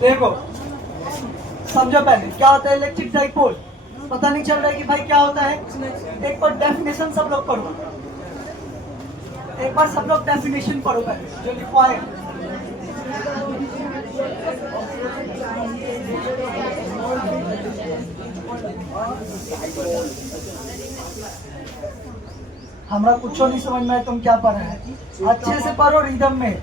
देखो समझो पहले क्या होता है इलेक्ट्रिक डाइपोल। पता नहीं चल रहा है कि भाई क्या होता है। एक बार डेफिनेशन सब लोग पढ़ो, एक बार सब लोग डेफिनेशन पढ़ो पहले जो लिखवा है। हमारा कुछ नहीं समझ में आया तुम क्या पढ़ रहे हैं, अच्छे से पढ़ो रिदम में।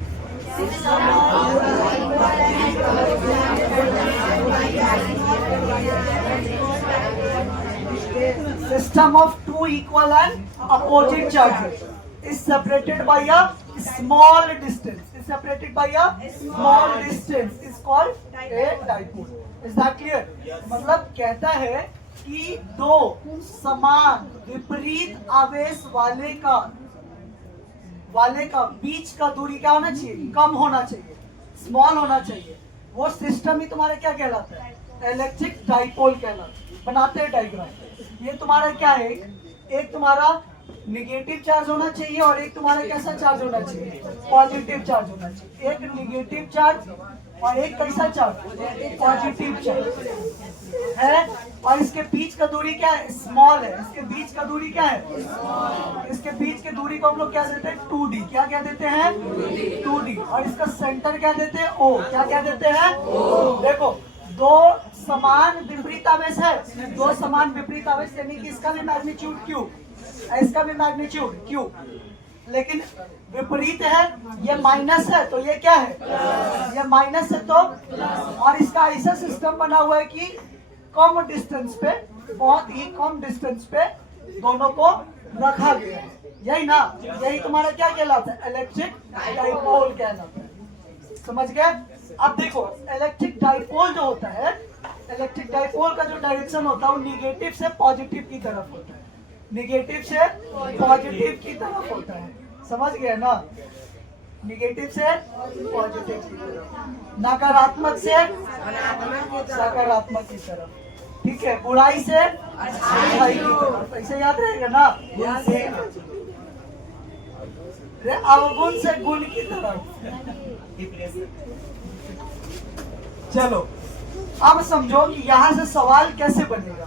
System of two equal and opposite charges is separated by a small distance. Is separated by a small distance is called a dipole. Is that clear? मतलब कहता है कि दो समान विपरीत आवेश वाले का बीच का दूरी क्या होना चाहिए? कम होना चाहिए, स्मॉल होना चाहिए। वो सिस्टम ही तुम्हारा क्या कहलाता है? इलेक्ट्रिक डाइपोल कहलाता है। बनाते हैं डायग्राम। ये तुम्हारा क्या है? एक तुम्हारा निगेटिव चार्ज होना चाहिए और एक तुम्हारा कैसा चार्ज होना चाहिए? पॉजिटिव चार्ज होना चाहिए। एक निगेटिव चार्ज और एक कैसा चार्ज? पॉजिटिव चार्ज है। और इसके बीच का दूरी क्या है? स्मॉल है। इसके बीच का दूरी क्या है? इसके बीच की दूरी को हम लोग क्या देते हैं? 2D। क्या क्या देते हैं? 2D। और इसका सेंटर क्या देते हैं? O। क्या क्या देते हैं? देखो दो समान विपरीत आवेश है, दो समान विपरीत आवेश यानी कि इसका भी मैग्नीट्यूड Q, इसका भी मैग्नीट्यूड Q, लेकिन विपरीत है। ये माइनस है तो ये क्या है? ये माइनस है। तो और इसका ऐसा सिस्टम बना हुआ है कि कम डिस्टेंस पे, बहुत ही कम डिस्टेंस पे दोनों को रखा गया है। यही ना, यही तुम्हारा क्या कहलाता है? इलेक्ट्रिक डाइपोल कहलाता है। समझ गए? अब देखो इलेक्ट्रिक डाइपोल जो होता है, इलेक्ट्रिक डाइपोल का जो डायरेक्शन होता है वो निगेटिव से पॉजिटिव की तरफ होता है। निगेटिव से पॉजिटिव की तरफ होता है। समझ गए ना? निगेटिव से पॉजिटिव की तरफ, नकारात्मक से सकारात्मक की तरफ। ठीक है, बुराई से अच्छाई की तरफ। ऐसे याद रहेगा ना? अवगुण से गुण की तरफ। चलो अब समझो कि यहाँ से सवाल कैसे बनेगा।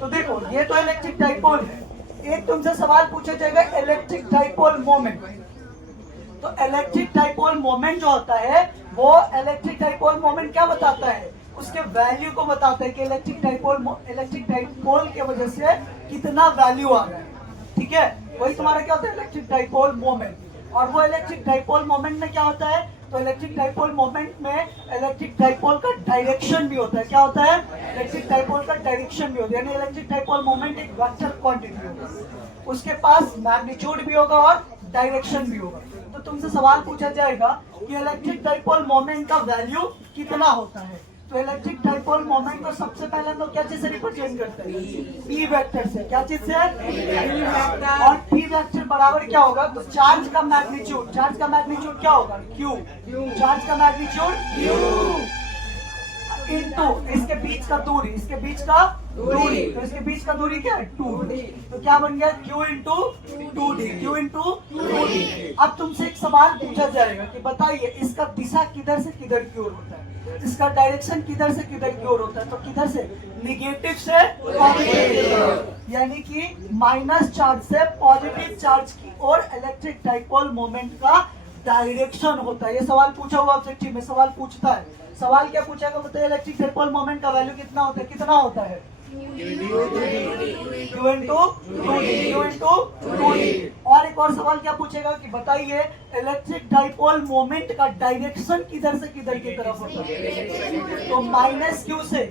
तो देखो ये तो इलेक्ट्रिक डाइपोल है। एक तुमसे सवाल पूछा जाएगा इलेक्ट्रिक डाइपोल मोमेंट। तो इलेक्ट्रिक डाइपोल मोमेंट जो होता है वो इलेक्ट्रिक डाइपोल मोमेंट क्या बताता है? उसके वैल्यू को बताता है कि इलेक्ट्रिक डाइपोल के वजह से कितना वैल्यू आ रहा है। ठीक है, वही तुम्हारा क्या होता है? Electric dipole moment. और वो इलेक्ट्रिक डाइपोल मोमेंट में क्या होता है? तो इलेक्ट्रिक डाइपोल मोमेंट में इलेक्ट्रिक डाइपोल का डायरेक्शन भी होता है। क्या होता है? इलेक्ट्रिक डाइपोल का डायरेक्शन भी होता है। यानी इलेक्ट्रिक डाइपोल मोमेंट एक वेक्टर क्वांटिटी होगा, उसके पास मैग्नीट्यूड भी होगा और डायरेक्शन भी होगा। तो तुमसे सवाल पूछा जाएगा कि इलेक्ट्रिक डाइपोल मोमेंट का वैल्यू कितना होता है। तो इलेक्ट्रिक डाइपोल मोमेंट को सबसे पहले हम लोग क्या चीज से रिप्रेजेंट करते हैं? पी वेक्टर से। क्या चीज से? और पी वेक्टर बराबर क्या होगा? तो चार्ज का मैग्नीट्यूड, चार्ज का मैग्नीट्यूड क्या होगा? Q। चार्ज का मैग्नीट्यूड Q इनटू इसके बीच का दूरी, इसके बीच का दूरी, तो इसके बीच का दूरी क्या है? 2D। तो क्या बन गया? Q into 2D। Q into 2D। अब तुमसे एक सवाल पूछा जाएगा कि बताइए इसका दिशा किधर से किधर की ओर होता है? इसका डायरेक्शन किधर से किधर की ओर होता है? तो किधर से? निगेटिव से पॉजिटिव, यानी कि माइनस चार्ज से पॉजिटिव चार्ज की ओर इलेक्ट्रिक डाइपोल मोमेंट का डायरेक्शन होता है। ये सवाल पूछा हुआ ऑब्जेक्टिव में, सवाल पूछता है। सवाल क्या पूछेगा? बताइए इलेक्ट्रिक डाइपोल मोमेंट का वैल्यू कितना होता है? कितना होता है? Q into 2D। और एक और सवाल क्या पूछेगा कि बताइए इलेक्ट्रिक डाइपोल मोमेंट का डायरेक्शन किधर से किधर की तरफ होता है? तो माइनस Q से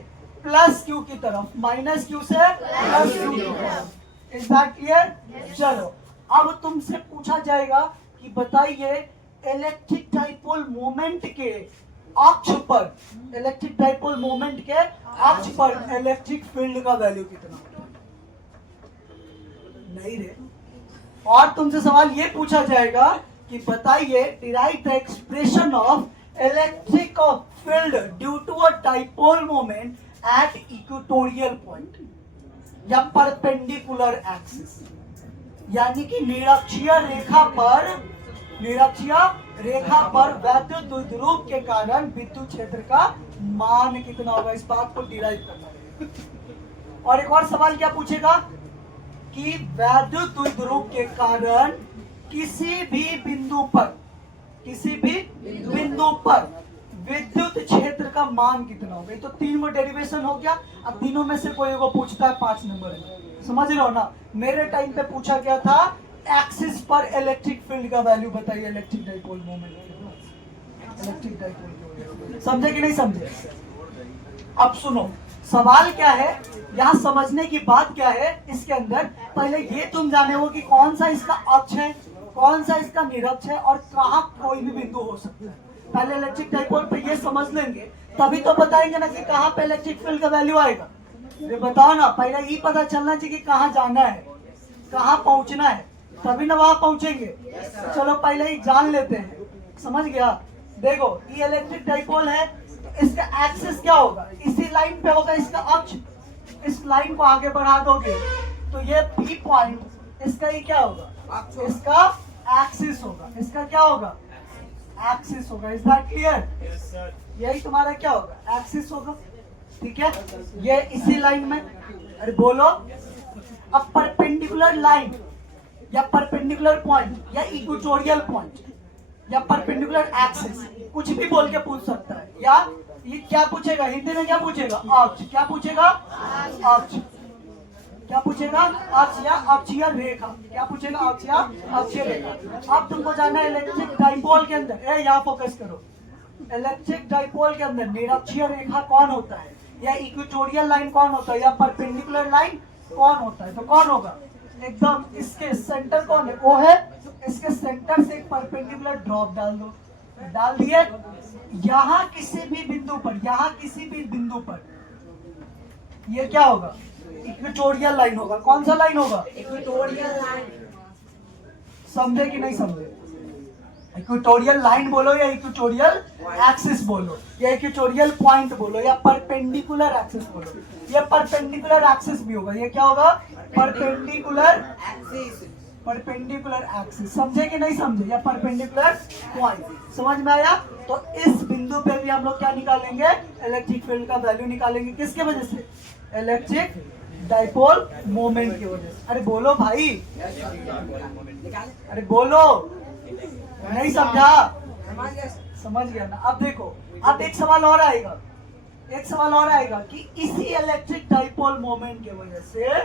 प्लस Q की तरफ, माइनस Q से प्लस Q की तरफ। Is that clear? चलो अब तुमसे पूछा जाएगा कि बताइए इलेक्ट्रिक डाइपोल मोमेंट के अक्ष पर, इलेक्ट्रिक डाइपोल मोमेंट के अक्ष पर इलेक्ट्रिक फील्ड का वैल्यू कितना? नहीं रे। और तुमसे सवाल ये पूछा जाएगा कि बताइए derive the expression of electric field due to a dipole moment at equatorial point या परपेंडिकुलर एक्सिस, यानी कि निरक्षीय रेखा पर, निरक्षीय रेखा पर वैद्युत द्विध्रुव के कारण विद्युत क्षेत्र का मान कितना होगा, इस बात को डिराइव करना है। और एक और सवाल क्या पूछेगा कि वैद्युत द्विध्रुव के कारण किसी भी बिंदु पर विद्युत क्षेत्र का मान कितना होगा। तो तीन डेरिवेशन हो गया। अब तीनों में से कोई को पूछता है 5 नंबर है, समझ रहे हो ना। मेरे टाइम पे पूछा गया था एक्सिस पर इलेक्ट्रिक फील्ड का वैल्यू बताइए, electric dipole moment, electric dipole, समझे कि नहीं समझे। अब सुनो सवाल क्या है, यहाँ समझने की बात क्या है इसके अंदर। पहले ये तुम जाने हो कि कौन सा इसका अक्ष है, कौन सा इसका निरक्ष है और कहाँ कोई भी बिंदु हो सकता है। पहले इलेक्ट्रिक डाइपोल पे ये समझ लेंगे, तभी तो बताएंगे ना कि कहाँ पे इलेक्ट्रिक फील्ड का वैल्यू आएगा। ये बताओ ना, पहले ही पता चलना चाहिए कि कहाँ जाना है, कहाँ पहुंचना है, तभी ना वहां पहुंचेंगे। चलो पहले ही जान लेते हैं, समझ गया। देखो ये इलेक्ट्रिक डाइपोल है, इसका एक्सिस क्या होगा, इसी लाइन पे होगा इसका अक्ष। इस लाइन को आगे बढ़ा दोगे तो ये P पॉइंट इसका ही क्या होगा, इसका एक्सिस होगा। इसका क्या होगा, एक्सिस होगा। Is that clear. यही तुम्हारा क्या होगा, एक्सिस होगा, ठीक है। ये इसी लाइन में, अरे बोलो। अब परपेंडिकुलर लाइन या परपेंडिकुलर पॉइंट या इक्वेटोरियल पॉइंट या परपेंडिकुलर एक्सिस, कुछ भी बोल के पूछ सकता है। या ये क्या पूछेगा, हिंदी में क्या पूछेगा, अक्ष। क्या पूछेगा, अक्ष। क्या पूछेगा, अक्ष या अक्षीय रेखा। क्या पूछेगा, अक्ष या अक्षीय रेखा। अब तुमको जानना है इलेक्ट्रिक डाइपोल के अंदर, यहाँ फोकस करो, इलेक्ट्रिक डाइपोल के अंदर निरक्षीय रेखा कौन होता है, या इक्वेटोरियल लाइन कौन होता है, या परपेंडिकुलर लाइन कौन होता है। तो कौन होगा, एकदम इसके सेंटर कौन है, वो है। इसके सेंटर से एक परपेंडिकुलर ड्रॉप डाल दो, डाल दिए। यहाँ किसी भी बिंदु पर, यहाँ किसी भी बिंदु पर ये क्या होगा, इक्वेटोरियल लाइन होगा। कौन सा लाइन होगा, इक्वेटोरियल लाइन। समझे कि नहीं समझे। इक्वेटोरियल लाइन बोलो या इक्वेटोरियल एक्सिस बोलो या इक्वेटोरियल पॉइंट बोलो या परपेंडिकुलर एक्सिस बोलो, ये परपेंडिकुलर एक्सिस भी होगा। ये क्या होगा, परपेंडिकुलर एक्सिस। Perpendicular axis. समझे कि नहीं समझे, या परपेंडिकुलर पॉइंट। समझ में आया। तो इस बिंदु पे भी हम लोग क्या निकालेंगे, इलेक्ट्रिक फील्ड का वैल्यू निकालेंगे। किसके वजह से, इलेक्ट्रिक डाइपोल मोमेंट की वजह से। अरे बोलो भाई, अरे बोलो, नहीं समझा, समझ गया ना। अब देखो, अब एक सवाल और आएगा, एक सवाल और आएगा कि इसी इलेक्ट्रिक डाइपोल मोमेंट की वजह से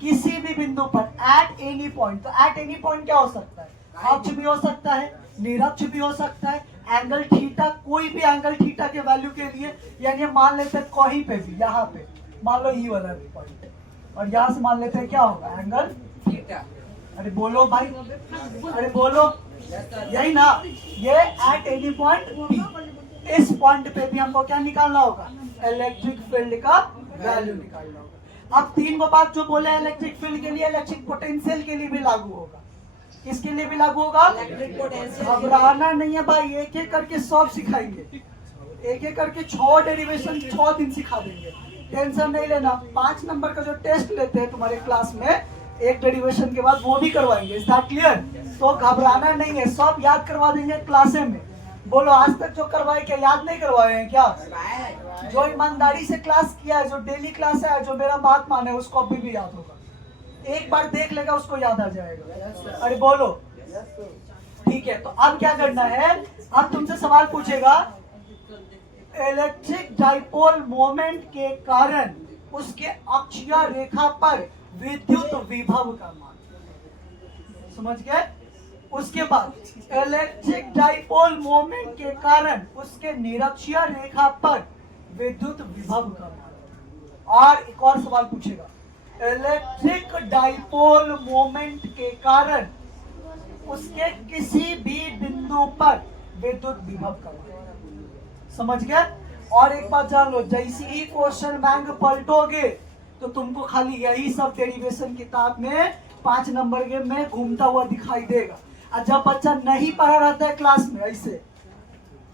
किसी भी बिंदु पर एट एनी पॉइंट, तो एट एनी पॉइंट क्या हो सकता है, अक्ष भी हो सकता है, निरक्ष भी हो सकता है, एंगल थीटा, कोई भी एंगल थीटा के वैल्यू के लिए, यानी मान लेते हैं कहीं पे भी, यहाँ पे मान लो ई वाला पॉइंट, और यहाँ से मान लेते हैं क्या होगा, एंगल थीटा। अरे बोलो भाई, अरे बोलो, यही ना। ये एट एनी पॉइंट पी, इस पॉइंट पे भी हमको क्या निकालना होगा, इलेक्ट्रिक फील्ड का वैल्यू निकालना होगा। अब तीन को बात जो बोले इलेक्ट्रिक फील्ड के लिए, इलेक्ट्रिक पोटेंशियल के लिए भी लागू होगा। किसके लिए भी लागू होगा, इलेक्ट्रिक पोटेंशियल। घबराना नहीं है भाई, एक एक करके सब सिखाएंगे, एक एक करके 6 डेरिवेशन 6 दिन सिखा देंगे, टेंशन नहीं लेना। 5 नंबर का जो टेस्ट लेते हैं तुम्हारे क्लास में, एक डेरिवेशन के बाद वो भी करवाएंगे। Is that clear. तो घबराना नहीं है, सब याद करवा देंगे क्लासे में। बोलो आज तक जो करवाए क्या याद नहीं करवाए हैं क्या, जो ईमानदारी से क्लास किया है, जो डेली क्लास है, जो मेरा बात माने, उसको अभी भी याद होगा। एक बार देख लेगा उसको याद आ जाएगा। अरे बोलो, ठीक है। तो अब क्या करना है, अब तुमसे सवाल पूछेगा, इलेक्ट्रिक डाइपोल मोमेंट के कारण उसके अक्षीय रेखा पर विद्युत विभव का मान, समझ गए। उसके बाद इलेक्ट्रिक डाइपोल मोमेंट के कारण उसके निरक्षीय रेखा पर विद्युत विभव का मान। और एक और सवाल पूछेगा, इलेक्ट्रिक डाइपोल मोमेंट के कारण उसके किसी भी बिंदु पर विद्युत विभव का मान। समझ गए। और एक बात जान लो, जैसे ही क्वेश्चन बैंक पलटोगे तो तुमको खाली यही सब डेरिवेशन किताब में 5 नंबर के में घूमता हुआ दिखाई देगा। और जब बच्चा नहीं पढ़ा रहता है क्लास में, ऐसे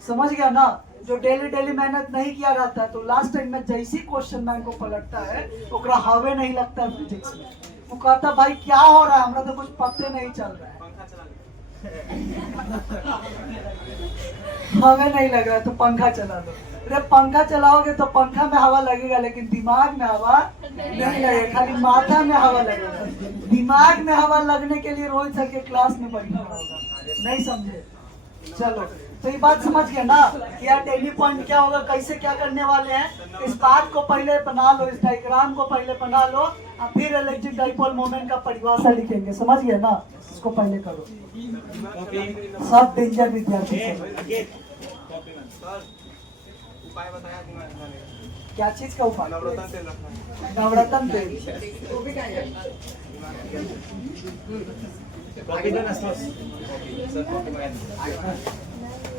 समझ गया ना, जो डेली डेली मेहनत नहीं किया रहता है, तो लास्ट टाइम में जैसे क्वेश्चन बैंक को पलटता है ओकरा हवे नहीं लगता है फिजिक्स में। वो कहता भाई क्या हो रहा है, हमरा तो कुछ पते नहीं चल रहा है। हमें नहीं लग रहा तो पंखा चला दो। अरे पंखा चलाओगे तो पंखा में हवा लगेगा लेकिन दिमाग में हवा नहीं लगेगा, खाली माथा में हवा लगेगा। दिमाग में हवा लगने के लिए रोज सर के क्लास में बैठना होगा। नहीं समझे? चलो तो ये बात समझ गए ना कि यार डेली पॉइंट क्या होगा, कैसे क्या करने वाले हैं। इस बात को पहले बना लो, इस डायग्राम को पहले बना लो और फिर इलेक्ट्रिक डाइपोल मोमेंट का परिभाषा लिखेंगे। समझ गए ना? इसको पहले करो। सब डेंजर विद्यार्थी सब। उपाय बताया तुम्हें क्या चीज का उपाय? नवरत्न तेल रखना। नवरत्न तेल।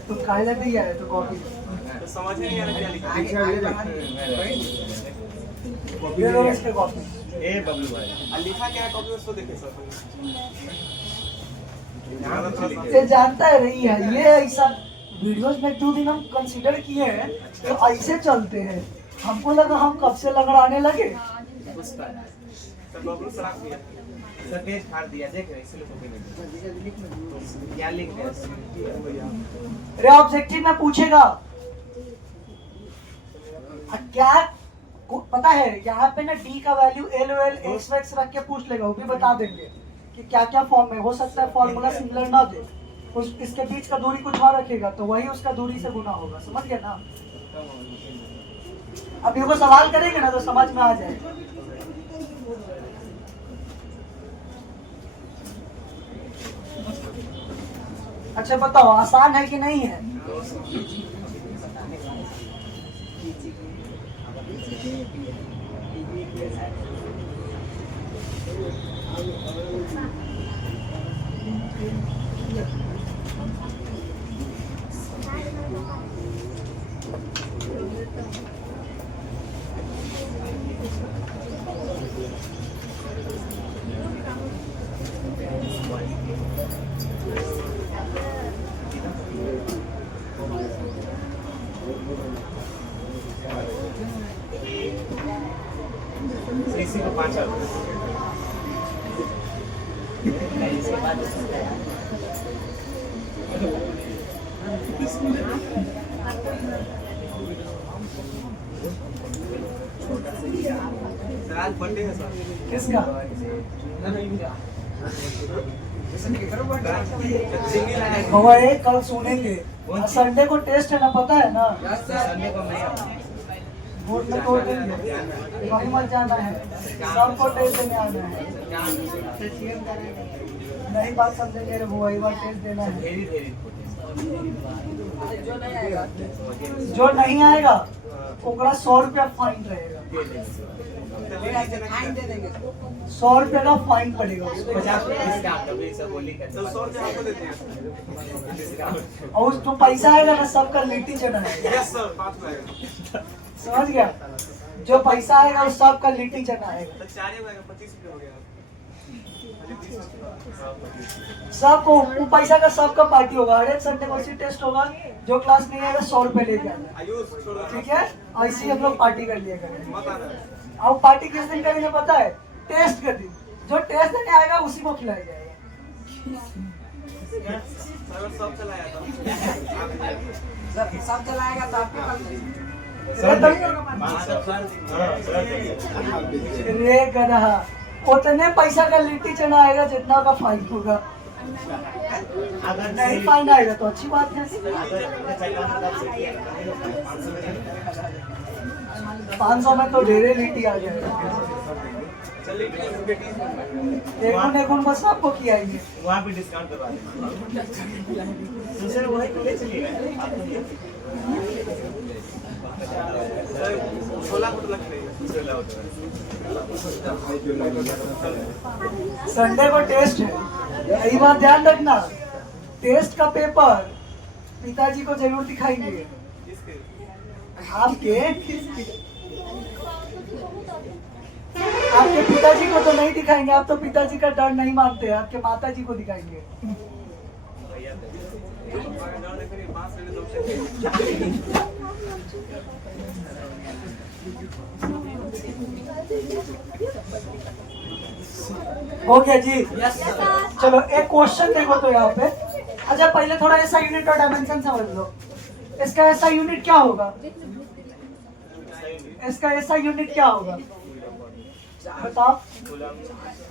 तुम काहे नहीं आए तो कॉफी तो समझ नहीं आ रहा क्या लिखा दे दो इसके कॉफी। ए बबलू भाई है। लिखा क्या है कॉपी में, उसको देखे सर। ये जानता है रही है, ये ऐसा वीडियोस में 2 दिन हम कंसीडर किए हैं तो ऐसे चलते हैं। हमको लगा हम कब से लगड़ाने लगे। सर बबलू सराफ दिया। सर पेज फाड़ दिया, देख रहे इसलिए कॉपी नहीं क्या लिख दिया। अरे ऑब्जेक्टिव में पूछेगा क्या पता है, यहाँ पे ना डी का वैल्यू एल ओ एल एक्स वैक्स रख के पूछ लेगा, वो भी बता देंगे कि क्या क्या फॉर्म में हो सकता है। फॉर्मूला सिमिलर ना दे, उस इसके बीच का दूरी कुछ और रखेगा तो वही उसका दूरी से गुना होगा। समझ गए ना? अब ये को सवाल करेंगे ना तो समझ में आ जाएगा। अच्छा बताओ आसान है कि नहीं है? सीसी को 5 साल सर आज बर्थडे है सर। किसका? सिंगल है। हमारे कल सुनेंगे। संडे को टेस्ट है ना, पता है ना? संडे को मैं बोर्ड में तोड़ देंगे, कहीं मत जाना है, सबको टेस्ट देने आना है। नहीं बात समझेंगे रे, वही बार टेस्ट देना है। धीरे धीरे जो नहीं आएगा ओकरा 100 रुपया फाइन रहेगा। 100 रुपया का फाइन पड़ेगा उसको। 50 डिस्काउंट अभी सब बोली कर तो 100 रुपये आपको देते हैं। और जो पैसा आएगा ना सबका लिट्टी चढ़ा है। यस सर 5 आएगा। समझ गया? जो पैसा आएगा वो सबका लिट्टी चढ़ा है। तो 4 ही आएगा, 25 रुपये हो गया। सबको वो पैसा का सबका पार्टी होगा। हर एक संडे को ऐसी टेस्ट होगा, जो क्लास नहीं आएगा 100 रुपए लेके आना। आयुष छोड़ दो। ठीक है? ऐसे ही हम लोग पार्टी कर लिया करेंगे। मत आना। अब पार्टी किस दिन करेंगे पता है? टेस्ट के दिन। जो टेस्ट देने आएगा उसी को खिलाया जाएगा। सर सब चलाया था। सब चलाएगा तो आपके रे गधा, उतने पैसा का लिट्टी चना आएगा जितना का फाइन होगा। अगर नहीं फाइन आएगा तो अच्छी बात है। 500 में तो ढेरे लिट्टी आ जाएगा। चलिए देखो बस आपको किया ही है। वहाँ पे डिस्काउंट करवा देंगे। तो सर वही ले चलिएगा सर 16 फुट लग रही है। संडे को टेस्ट है, यही बात ध्यान रखना। टेस्ट का पेपर पिताजी को जरूर दिखाएंगे। इसके आपके पिताजी को तो नहीं दिखाएंगे, आप तो पिताजी का डर नहीं मानते, आपके माताजी को दिखाएंगे। हो गया जी? चलो एक क्वेश्चन देखो तो यहाँ पे अच्छा पहले थोड़ा ऐसा यूनिट और डायमेंशन समझ लो। इसका ऐसा यूनिट क्या होगा? इसका ऐसा यूनिट क्या होगा बताओ?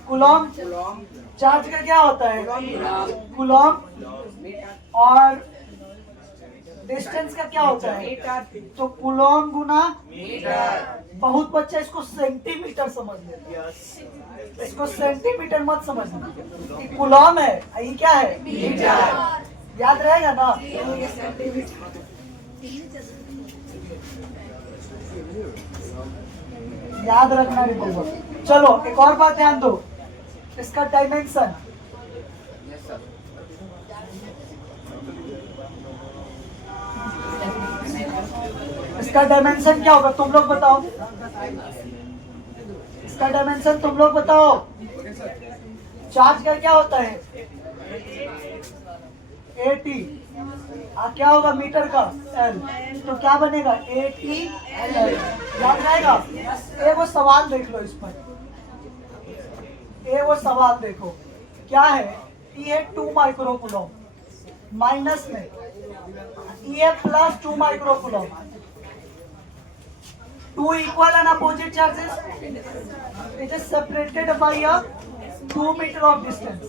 कूलॉम। चार्ज का क्या होता है? कूलॉम। और डिस्टेंस का क्या होता है? तो कूलॉम गुना बहुत बच्चा इसको सेंटीमीटर समझ ले, इसको सेंटीमीटर मत समझना। ये कूलॉम है, ये क्या है? मीटर। याद रहेगा ना? याद रखना भी होगा। चलो एक और बात ध्यान दो, इसका डायमेंशन। इसका डायमेंशन क्या होगा तुम लोग बताओ? इसका डायमेंशन तुम लोग बताओ। चार्ज का क्या होता है? 80। क्या होगा मीटर का? L। तो क्या बनेगा? 80 L। याद रहेगा? ये वो सवाल देख लो इस पर, ये वो सवाल देखो क्या है? ये 2 माइक्रो कूलॉम, माइनस में ये plus 2 micro Coulomb. 2 equal and opposite charges, it is separated by a 2 meter of distance।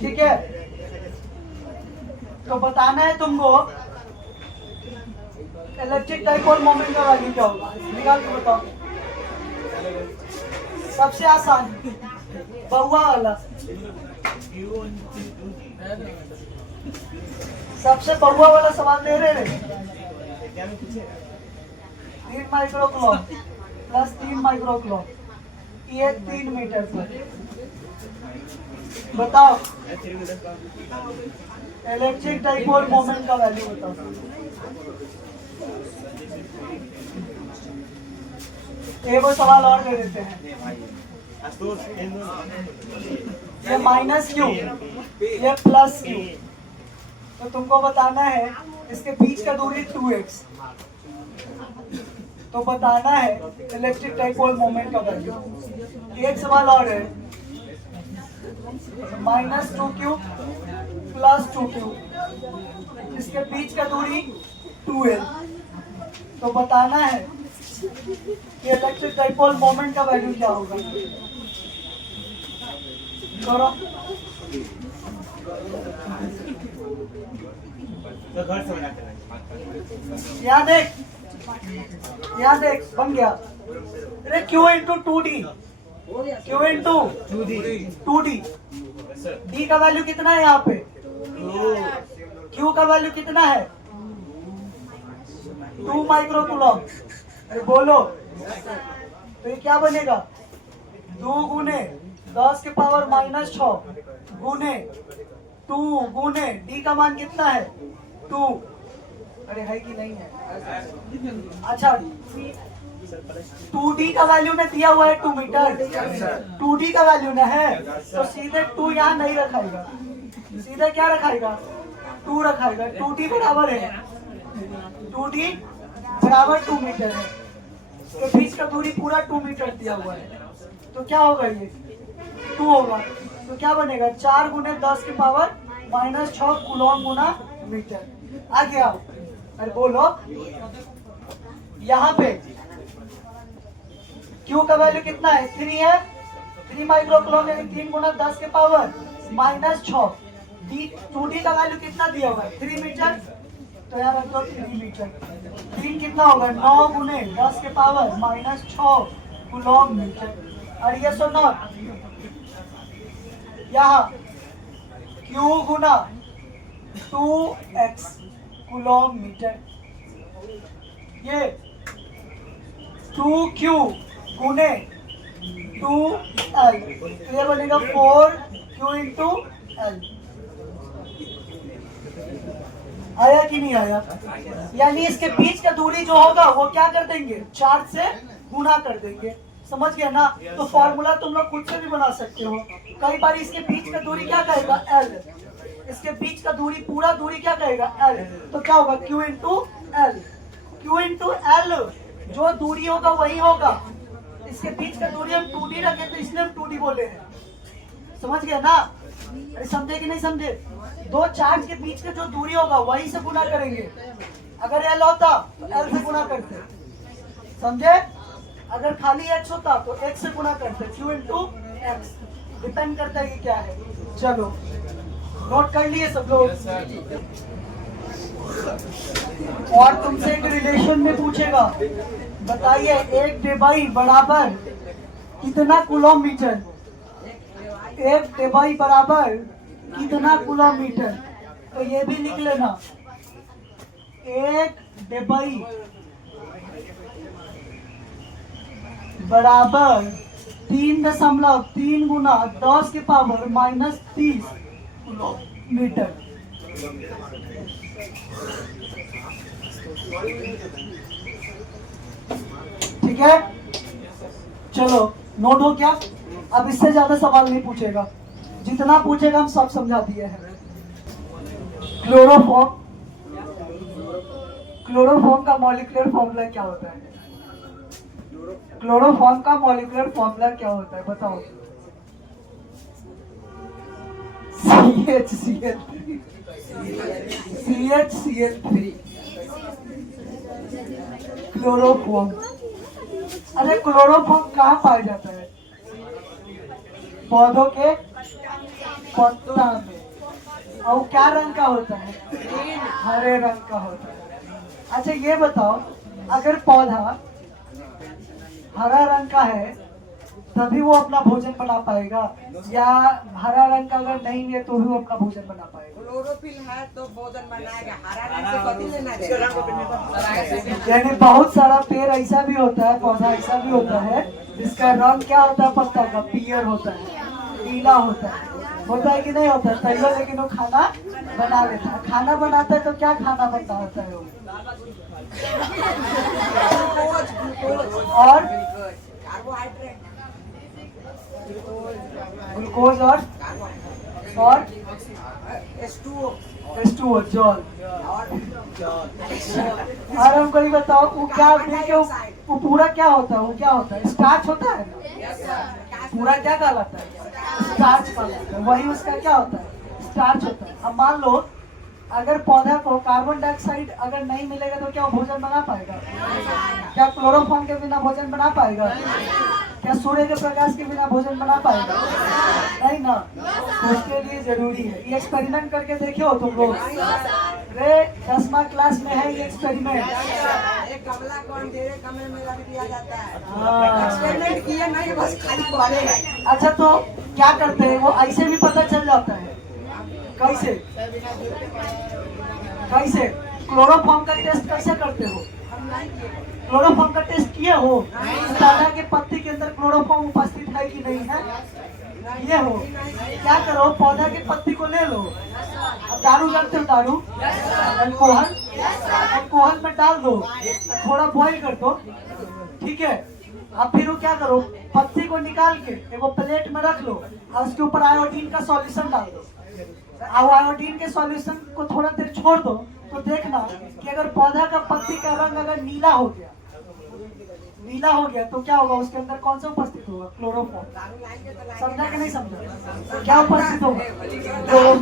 ठीक है, तो बताना है तुमको इलेक्ट्रिक डाइपोल मोमेंट का वैल्यू क्या होगा। निकाल के बताओ। सबसे आसान बहुआ वाला, सबसे बहुआ वाला सवाल दे रहे हैं। 3 micro Coulomb plus 3 micro Coulomb, ये 3 मीटर पर। बताओ इलेक्ट्रिक डाइपोल मोमेंट का वैल्यू बताओ। एक और सवाल और दे देते हैं। ये माइनस क्यू, ये प्लस क्यू। तो तुमको बताना है इसके बीच का दूरी 2x। तो बताना है इलेक्ट्रिक डाइपोल मोमेंट का वैल्यू। एक सवाल और है, -2q प्लस 2q, इसके बीच का दूरी 2l। तो बताना है कि इलेक्ट्रिक डाइपोल मोमेंट का वैल्यू क्या होगा। करो। यहाँ देख, यहाँ देख बन गया। अरे Q into 2D, Q into 2D। D का वैल्यू कितना है यहाँ पे? Q का वैल्यू कितना है? 2 माइक्रो कूलॉम। अरे बोलो, तो ये क्या बनेगा? 2 गुने 10 के पावर -6 गुने 2 गुने D का मान कितना है? 2। अरे है कि नहीं है? अच्छा 2D का वैल्यू ने दिया हुआ है 2 मीटर, 2D का वैल्यू ना है, तो सीधे 2 यहाँ नहीं रखाएगा, सीधे क्या रखाएगा? 2 रखाएगा। 2D बराबर है, 2D बराबर 2 मीटर है। इसके बीच का दूरी पूरा 2 मीटर दिया हुआ है, तो क्या होगा? ये 2 होगा। तो क्या बनेगा? 4 गुने 10 के पावर -6 कूलॉम गुना मीटर। आ गया? अरे बोलो, यहाँ पे Q का वैल्यू कितना है? 3 है। 3 माइक्रो कूलॉम यानी 3 गुना 10 के पावर -6। 2D का वैल्यू कितना दिया हुआ है? 3 मीटर। तो यहाँ रख दो 3 मीटर। 3 कितना होगा? 9 गुने 10 के पावर -6 कूलॉम मीटर। और ये सो नॉट यहाँ Q गुना 2x कूलॉम मीटर। ये 2Q गुने 2L, ये बनेगा 4Q इंटू L। आया कि नहीं आया? यानी इसके बीच का दूरी जो होगा वो क्या कर देंगे? 4 से गुना कर देंगे। समझ गया ना? तो फॉर्मूला तुम लोग खुद से भी बना सकते हो। कई बार इसके बीच का दूरी क्या कहेगा? L। इसके बीच का दूरी, पूरा दूरी क्या कहेगा? L। तो क्या होगा? Q into L। Q into L, जो दूरी होगा वही होगा। इसके बीच का दूरी हम 2D रखे तो इसलिए हम 2D बोले हैं। समझ गया ना? अरे समझे कि नहीं समझे? दो चार्ज के बीच के जो दूरी होगा वही से गुना करेंगे। अगर एल होता तो एल से गुना करते, समझे? अगर खाली एक्स होता तो एक्स से गुना करते, क्यू इंटू एक्स। डिपेंड करता है कि क्या है। चलो नोट कर लिए सब लोग? और तुमसे एक रिलेशन में पूछेगा, बताइए एक डेबाई बराबर कितना किलोमीटर? एक डेबाई बराबर कितना किलोमीटर? तो ये भी लिख लेना, एक डेबाई बराबर 3.3 गुना 10 के पावर -30 किलोमीटर। ठीक है, चलो नोट हो क्या? अब इससे ज्यादा सवाल नहीं पूछेगा, जितना पूछेगा हम सब समझा दिए हैं। क्लोरोफॉर्म, क्लोरोफॉर्म का मॉलिक्यूलर फॉर्मूला क्या होता है? क्लोरोफॉर्म का मॉलिक्यूलर फॉर्मूला क्या होता है बताओ? CHCl3 chloroform. अरे क्लोरोफॉर्म कहाँ पाया जाता है? पौधों के पत्ता में। और क्या रंग का होता है? हरे रंग का होता है। अच्छा ये बताओ, अगर पौधा हरा रंग का है तभी वो अपना भोजन बना पाएगा, या हरा रंग का अगर नहीं है तो भी वो अपना भोजन बना पाएगा? क्लोरोफिल है तो भोजन बनाएगा, हरा रंग से कभी लेना देगा। यानी बहुत सारा पेड़ ऐसा भी होता है, पौधा ऐसा भी होता है जिसका रंग क्या होता है? पत्ता का पीयर होता है, पीला होता है कि नहीं होता है? तैयो लेकिन वो खाना बना लेता है। खाना बनाता है तो क्या खाना बनता होता है वो? और कार्बोहाइड्रेट, ग्लूकोज और H2O जल। और हमको ये बताओ, वो क्या वो पूरा क्या होता है? वो क्या होता है? स्टार्च होता है ना? पूरा क्या कहलाता है? स्टार्च कहलाता है। वही उसका क्या होता है? स्टार्च होता है। अब मान लो अगर पौधा को कार्बन डाइऑक्साइड अगर नहीं मिलेगा तो क्या वो भोजन बना पाएगा? क्या क्लोरोफॉर्म के बिना भोजन बना पाएगा? क्या सूर्य के प्रकाश के बिना भोजन बना पाएगा? नहीं ना। तो उसके लिए जरूरी है। ये एक्सपेरिमेंट करके देखे हो तुम लोग? अरे 10वीं क्लास में है ये एक्सपेरिमेंट। एक गमला को अंधेरे कमरे में रख दिया जाता है। एक्सपेरिमेंट किए नहीं, बस खाली पढ़े हैं। अच्छा तो क्या करते हैं वो? ऐसे भी पता चल जाता है। कैसे? कैसे? क्लोरोफॉर्म का टेस्ट कैसे करते हो? क्लोरोफॉर्म का टेस्ट किए हो? दाना के पत्ती के अंदर क्लोरोफॉर्म उपस्थित है कि नहीं है? ये हो। क्या करो, पौधा की पत्ती को ले लो, अब दारू करते हो, दारू अल्कोहल में डाल दो, थोड़ा बॉईल कर दो, ठीक है। अब फिर वो क्या करो, पत्ती को निकाल के एगो प्लेट में रख लो और उसके ऊपर आयोडीन का सॉल्यूशन डाल दो। अब आयोडीन के सॉल्यूशन को थोड़ा देर छोड़ दो तो देखना कि अगर पौधा का पत्ती का रंग अगर नीला हो गया तो क्या होगा? उसके अंदर कौन सा उपस्थित होगा? क्लोरोफॉर्म। समझा कि नहीं समझा? क्या उपस्थित होगा? क्लोरोफॉर्म।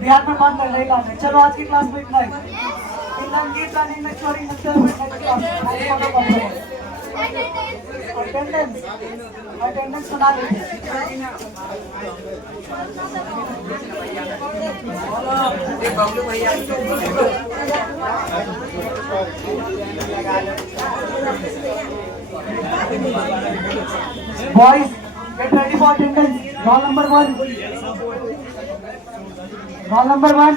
बिहार में बंद नहीं लाने। चलो आज की क्लास में इतना ही। अटेंडेंस बना लीजिए। बबलू भैया Boys, get ready for attendance. Roll number 1. Roll number 1.